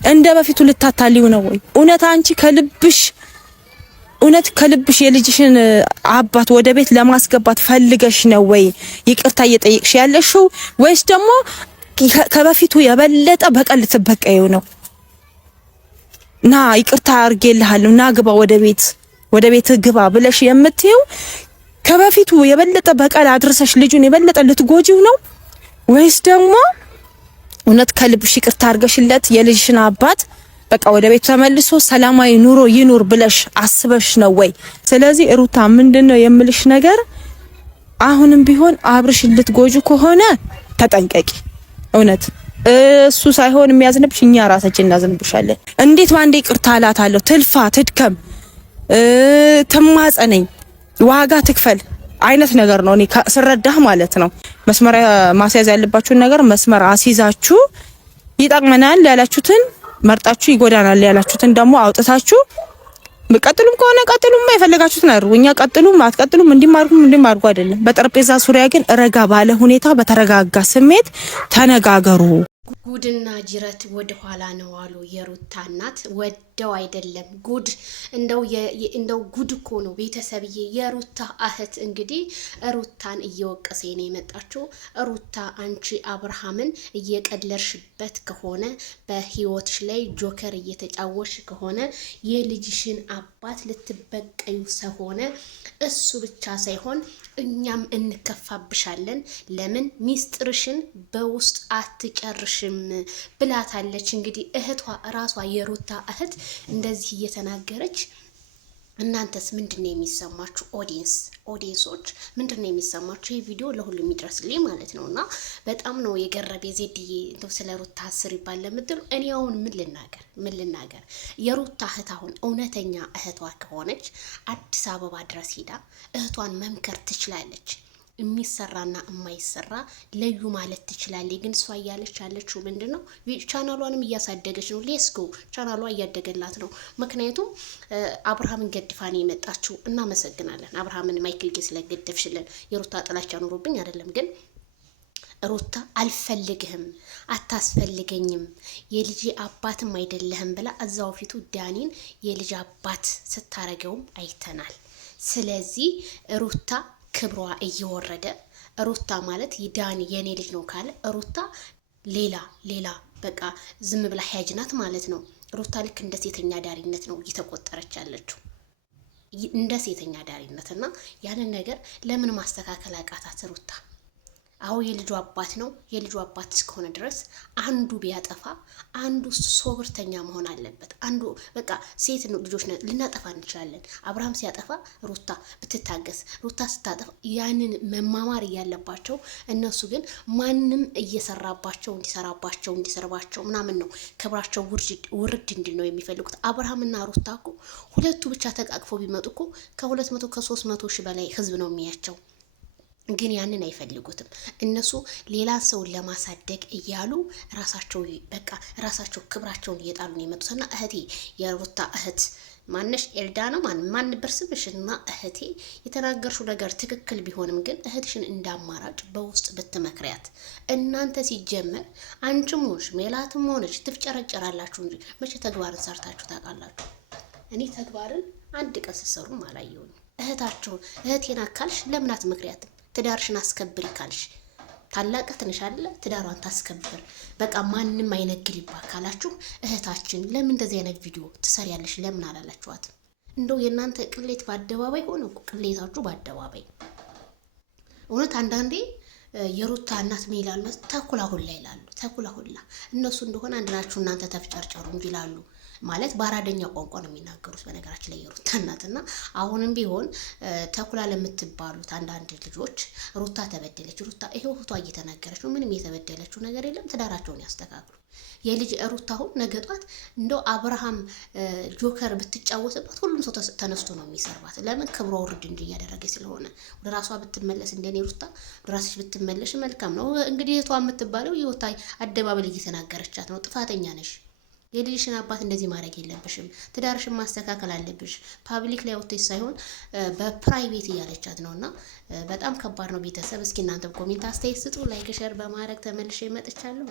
እንደ በፊቱ ልታታሊው ነው ወይ? እውነት አንቺ ከልብሽ የልጅሽን አባት ወደ ቤት ለማስገባት ፈልገሽ ነው ወይ ይቅርታ እየጠየቅሽ ያለሽው? ወይስ ደግሞ ከበፊቱ የበለጠ በቀል ልትበቀየው ነው? ና ይቅርታ አርጌልሃለሁ ና ግባ ወደ ቤት ግባ ብለሽ የምትይው ከበፊቱ የበለጠ በቀል አድርሰሽ ልጁን የበለጠ ልትጎጂው ነው? ወይስ ደግሞ እውነት ከልብሽ ይቅርታ አርገሽለት የልጅሽን አባት በቃ ወደ ቤት ተመልሶ ሰላማዊ ኑሮ ይኑር ብለሽ አስበሽ ነው ወይ? ስለዚህ ሩታ ምንድነው የምልሽ ነገር አሁንም ቢሆን አብርሽ ልትጎጁ ከሆነ ተጠንቀቂ። እውነት እሱ ሳይሆን የሚያዝንብሽ እኛ ራሳችን እናዝንብሻለን። እንዴት ባንዴ ይቅርታ አላታለሁ ትልፋ ትድከም ትማጸነኝ ዋጋ ትክፈል አይነት ነገር ነው እኔ ስረዳህ ማለት ነው። መስመር ማስያዝ ያለባችሁን ነገር መስመር አስይዛችሁ ይጣቅመናል ያላችሁትን መርጣችሁ ይጎዳናል ያላችሁትን ደግሞ አውጥታችሁ በቀጥሉም ከሆነ ቀጥሉም የፈለጋችሁትን አድርጉ። እኛ ቀጥሉም አትቀጥሉም እንዲማርጉ አይደለም። በጠረጴዛ ዙሪያ ግን ረጋ ባለ ሁኔታ በተረጋጋ ስሜት ተነጋገሩ። ጉድና ጅረት ወደ ኋላ ነው አሉ የሩታ እናት። ወደው አይደለም ጉድ እንደው ጉድ እኮ ነው ቤተሰብዬ። የሩታ እህት እንግዲህ ሩታን እየወቀሰ ነው የመጣችው። ሩታ አንቺ አብርሃምን እየቀለርሽበት ከሆነ በህይወትሽ ላይ ጆከር እየተጫወሽ ከሆነ የልጅሽን አባት ልትበቀዩ ሰሆነ እሱ ብቻ ሳይሆን እኛም እንከፋብሻለን። ለምን ሚስጥርሽን በውስጥ አትጨርሽም ብላታለች። እንግዲህ እህቷ ራሷ የሩታ እህት እንደዚህ እየተናገረች እናንተስ ምንድነው የሚሰማችሁ? ኦዲየንሶች ምንድነው የሚሰማችሁ? ይህ ቪዲዮ ለሁሉም የሚደርስልኝ ማለት ነውና በጣም ነው የገረቤ ዜድዬ እንደው ስለ ሩታ አስር ይባል ለምትሉ እኔ አሁን ምን ልናገር የሩታ እህት አሁን እውነተኛ እህቷ ከሆነች አዲስ አበባ ድረስ ሄዳ እህቷን መምከር ትችላለች። የሚሰራና የማይሰራ ለዩ ማለት ትችላለች። ግን እሷ እያለች ያለችው ምንድነው ቻናሏንም እያሳደገች ነው። ሌስጎ ቻናሏ እያደገላት ነው። ምክንያቱም አብርሃምን ገድፋን የመጣችው እናመሰግናለን። አብርሃምን ማይክል ጌ ስለገደፍሽልን የሩታ ጥላቻ ኖሮብኝ አይደለም። ግን ሩታ አልፈልግህም፣ አታስፈልገኝም፣ የልጅ አባትም አይደለህም ብላ እዛው ፊቱ ዳኒን የልጅ አባት ስታረገውም አይተናል። ስለዚህ ሩታ ክብሯ እየወረደ ሩታ ማለት ዳኒ የኔ ልጅ ነው ካለ ሩታ ሌላ በቃ ዝም ብላ ሀያጅናት ማለት ነው። ሩታ ልክ እንደ ሴተኛ ዳሪነት ነው እየተቆጠረች ያለችው፣ እንደ ሴተኛ ዳሪነት እና ያንን ነገር ለምን ማስተካከል አቃታት ሩታ? አዎ የልጁ አባት ነው። የልጁ አባት እስከሆነ ድረስ አንዱ ቢያጠፋ አንዱ ሶብርተኛ መሆን አለበት። አንዱ በቃ ሴት ልጆች ልናጠፋ እንችላለን። አብርሃም ሲያጠፋ ሩታ ብትታገስ፣ ሩታ ስታጠፋ ያንን መማማር እያለባቸው እነሱ ግን ማንም እየሰራባቸው እንዲሰርባቸው ምናምን ነው ክብራቸው ውርድ እንዲል ነው የሚፈልጉት። አብርሃምና ሩታ እኮ ሁለቱ ብቻ ተቃቅፎ ቢመጡ እኮ ከ200 ከ300 ሺህ በላይ ህዝብ ነው የሚያቸው። ግን ያንን አይፈልጉትም። እነሱ ሌላ ሰውን ለማሳደግ እያሉ ራሳቸው ክብራቸውን እየጣሉ ነው የመጡትና እህቴ የሩታ እህት ማነሽ ኤልዳና ማን ነበር ስምሽና እህቴ የተናገርሽው ነገር ትክክል ቢሆንም ግን እህትሽን እንዳማራጭ በውስጥ ብትመክሪያት። እናንተ ሲጀመር አንቺም ሆንሽ ሜላትም ሆነች ትፍጨረጨራላችሁ እንጂ መቼ ተግባርን ሰርታችሁ ታውቃላችሁ? እኔ ተግባርን አንድ ቀን ስትሰሩም አላየሁኝ። እህቴን አካልሽ ለምን አትመክሪያትም? ትዳርሽን አስከብሪ ካልሽ ታላቅ ትንሽ አይደለ ትዳሯን ታስከብር። በቃ ማንም አይነግሪባ ካላችሁ እህታችን ለምን እንደዚህ አይነት ቪዲዮ ትሰሪያለሽ ለምን አላላችኋትም? እንደው የእናንተ ቅሌት በአደባባይ ሆነ እኮ ቅሌታችሁ በአደባባይ። እውነት አንዳንዴ የሩታ እናት ምን ይላሉ? ተኩላ ሁላ ይላሉ። ተኩላ ሁላ እነሱ እንደሆነ አንድ ናችሁ እናንተ ተፍጨርጨሩ እንጂ ይላሉ። ማለት በአራደኛ ቋንቋ ነው የሚናገሩት በነገራችን ላይ የሩታ እናትና አሁንም ቢሆን ተኩላ ለምትባሉት አንዳንድ ልጆች ሩታ ተበደለች፣ ሩታ ይሄው እህቷ እየተናገረች ነው። ምንም የተበደለችው ነገር የለም። ትዳራቸውን ያስተካክሉ። የልጅ ሩታ አሁን ነገጧት እንደው አብርሃም ጆከር ብትጫወትባት ሁሉም ሰው ተነስቶ ነው የሚሰርባት። ለምን ክብሯ ውርድ እንጂ እያደረገ ስለሆነ ወደ ራሷ ብትመለስ እንደኔ ሩታ ወደ ራስሽ ብትመለሽ መልካም ነው። እንግዲህ እህቷ የምትባለው ይወታ አደባባይ እየተናገረቻት ነው። ጥፋተኛ ነሽ። የልጅሽን አባት እንደዚህ ማድረግ የለብሽም። ትዳርሽን ማስተካከል አለብሽ። ፓብሊክ ላይ ወጥተሽ ሳይሆን በፕራይቬት እያለቻት ነውና በጣም ከባድ ነው። ቤተሰብ እስኪ እናንተ ኮሜንት አስተያየት ስጡ። ላይክ ሼር በማድረግ ተመልሼ መጥቻለሁ።